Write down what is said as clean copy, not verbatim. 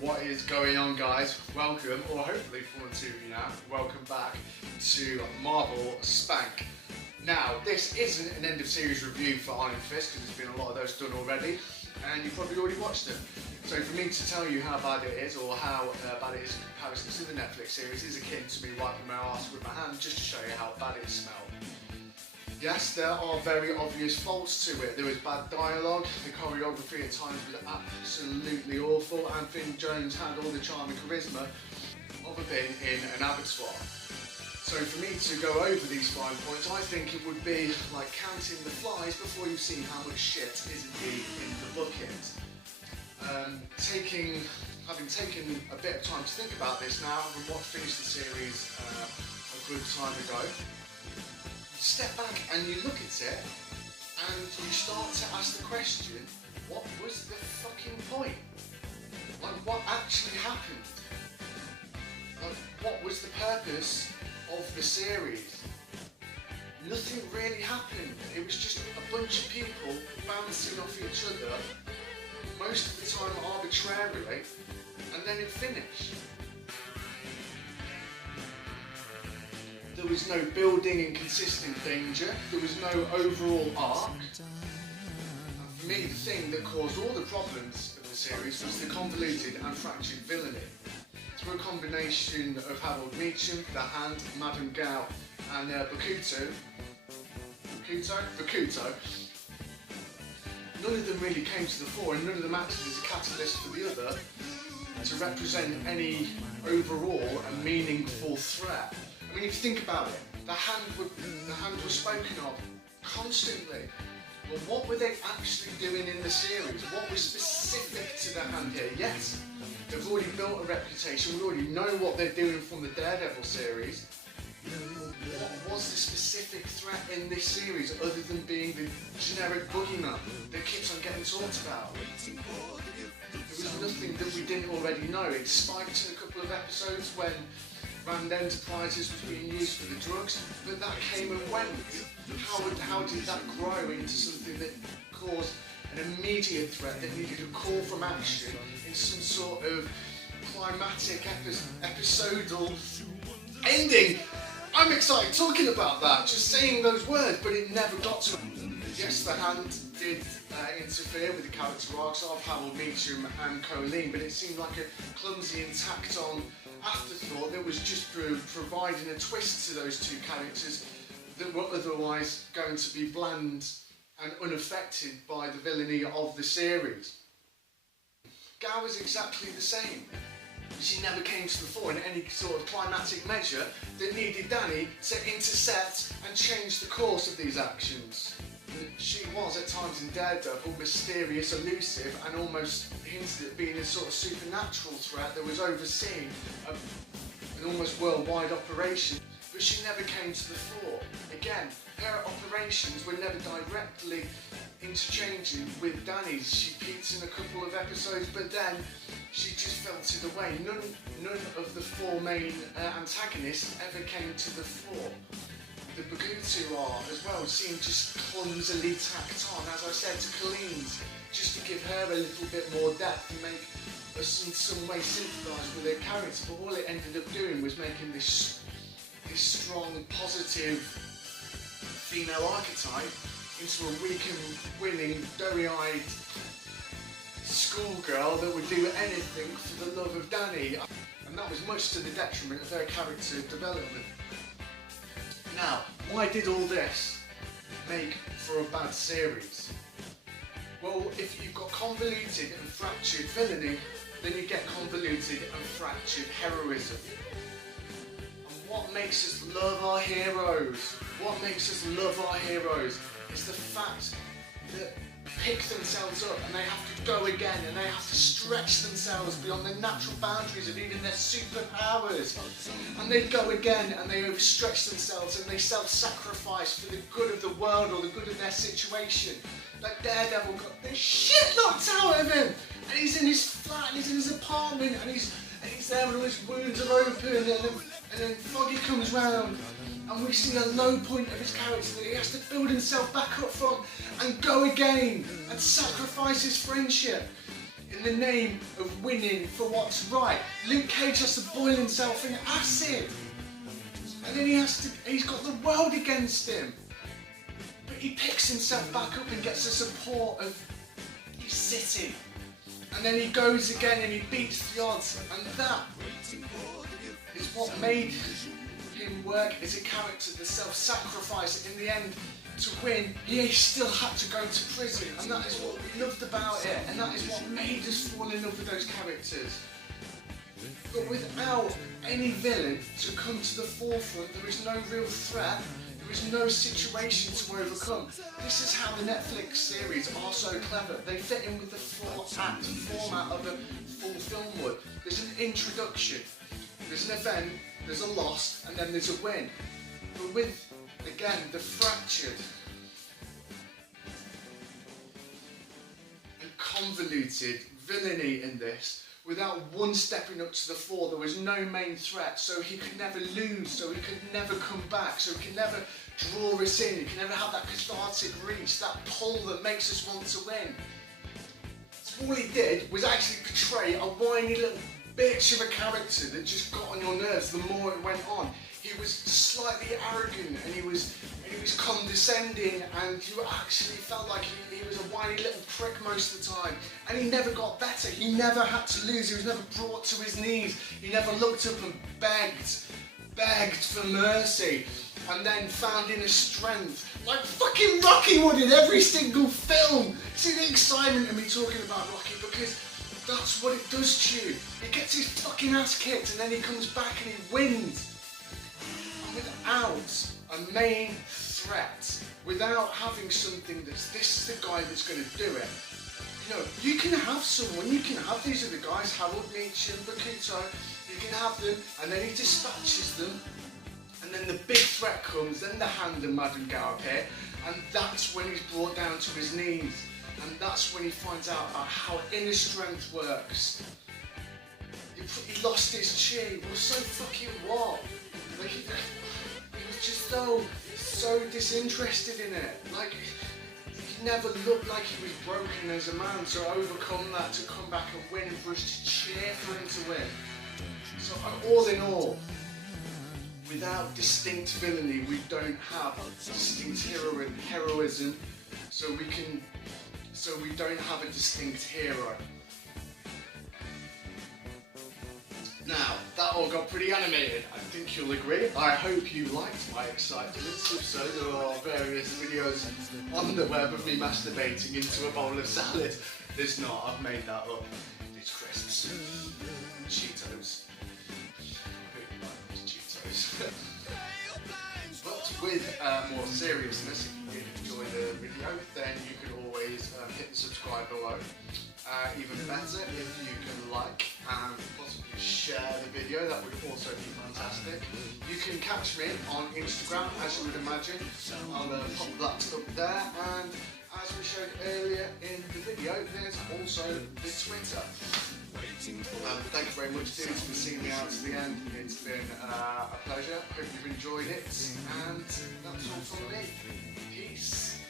what is going on, guys? Welcome, or hopefully for one or two of you now, welcome back to Marvel Spank. Now, this isn't an end of series review for Iron Fist because there's been a lot of those done already, and you've probably already watched them. So for me to tell you how bad it is, or how bad it is in comparison to the Netflix series, is akin to me wiping my arse with my hand just to show you how bad it smelled. Yes, there are very obvious faults to it. There was bad dialogue, the choreography at times was absolutely awful, and Finn Jones had all the charm and charisma of a bin in an abattoir. So for me to go over these 5 points, I think it would be like counting the flies before you've seen how much shit is indeed in the bucket. Having taken a bit of time to think about this now, having finished the series a good time ago, step back and you look at it and you start to ask the question, what was the fucking point? Like, what actually happened? Like, what was the purpose of the series? Nothing really happened. It was just a bunch of people bouncing off each other, most of the time arbitrarily, and then it finished. There was no building and consistent danger, there was no overall arc. And for me, the thing that caused all the problems of the series was the convoluted and fractured villainy. Through a combination of Harold Meacham, The Hand, Madame Gao, and Bakuto, none of them really came to the fore, and none of them acted as a catalyst for the other to represent any overall and meaningful threat. I mean, if you think about it, the hand was spoken of constantly. Well, what were they actually doing in the series? What was specific to the hand here? Yes, they've already built a reputation. We already know what they're doing from the Daredevil series. What was the specific threat in this series other than being the generic boogeyman that keeps on getting talked about? There was nothing that we didn't already know. It spiked in a couple of episodes when Rand Enterprises was being used for the drugs, but that came and went. How did that grow into something that caused an immediate threat that needed a call from action in some sort of climatic episodal ending? I'm excited talking about that, just saying those words, but it never got to it. Yes, the hand did interfere with the character arcs of Harold Meacham and Colleen, but it seemed like a clumsy and tacked on afterthought that was just providing a twist to those two characters that were otherwise going to be bland and unaffected by the villainy of the series. Gao was exactly the same. She never came to the fore in any sort of climatic measure that needed Danny to intercept and change the course of these actions. She was at times in Daredevil mysterious, elusive, and almost hinted at being a sort of supernatural threat that was overseeing an almost worldwide operation, but she never came to the fore. Again, her operations were never directly interchanging with Danny's. She peaked in a couple of episodes, but then she just felted away. None of the four main antagonists ever came to the fore. The Bakuto arc as well seemed just clumsily tacked on, as I said, to Colleen's, just to give her a little bit more depth and make us in some way sympathise with her character, but all it ended up doing was making this strong, positive female archetype into a weak and winning, doughy-eyed schoolgirl that would do anything for the love of Danny, and that was much to the detriment of her character development. Now, why did all this make for a bad series? Well, if you've got convoluted and fractured villainy, then you get convoluted and fractured heroism. And what makes us love our heroes? What makes us love our heroes is the fact that pick themselves up and they have to go again, and they have to stretch themselves beyond the natural boundaries of even their superpowers, and they go again and they overstretch themselves and they self-sacrifice for the good of the world or the good of their situation. Like Daredevil got the shit knocked out of him, and he's in his flat and he's in his apartment and he's there and all his wounds are open, and then Foggy comes round and we see a low point of his character that he has to build himself back up from and go again and sacrifice his friendship. in the name of winning for what's right. Luke Cage has to boil himself in acid. And then he's got the world against him. But he picks himself back up and gets the support of his city. And then he goes again and he beats the odds. And that is what made him work as a character, the self-sacrifice. In the end, to win, he still had to go to prison. And that is what we loved about it. And that is what made us fall in love with those characters. But without any villain to come to the forefront, there is no real threat, there is no situation to overcome. This is how the Netflix series are so clever. They fit in with the 4-act format of a full film would. There's an introduction, there's an event, there's a loss, and then there's a win. But with, again, the fractured and convoluted villainy in this, without one stepping up to the fore, there was no main threat, so he could never lose, so he could never come back, so he could never draw us in, he could never have that cathartic reach, that pull that makes us want to win. So all he did was actually portray a whiny little bitch of a character that just got on your nerves the more it went on. He was slightly arrogant and he was condescending, and you actually felt like he was a whiny little prick most of the time. And he never got better, he never had to lose, he was never brought to his knees, he never looked up and begged for mercy, and then found inner strength, like fucking Rocky would in every single film. See the excitement of me talking about Rocky, because that's what it does to you. He gets his fucking ass kicked and then he comes back and he wins. Without a main threat, without having something that's, this is the guy that's going to do it. You know, you can have someone, you can have these other guys, Harold, Nietzsche and Bakuto, you can have them, and then he dispatches them, and then the big threat comes, then the Hand and Madame Gao appear, and that's when he's brought down to his knees, and that's when he finds out about how inner strength works. He lost his chi, well so fucking what? Like, he was just so disinterested in it. Like, he never looked like he was broken as a man, to overcome that, to come back and win, for us to cheer for him to win. So all in all, without distinct villainy, we don't have distinct heroism, so we don't have a distinct hero. Now, that all got pretty animated, I think you'll agree. I hope you liked my excitement. If so, there are various videos on the web of me masturbating into a bowl of salad. There's not, I've made that up. It's crisps. Cheetos. I really like Cheetos. But with more seriousness, if you did enjoy the video, then you could always hit the subscribe below. Even better, if you can like and possibly share the video, that would also be fantastic. You can catch me on Instagram, as you would imagine. I'll pop that up there, and as we showed earlier in the video, there's also the Twitter. Thank you very much, dudes, for seeing me out to the end. It's been a pleasure. Hope you've enjoyed it, and that's all from me. Peace.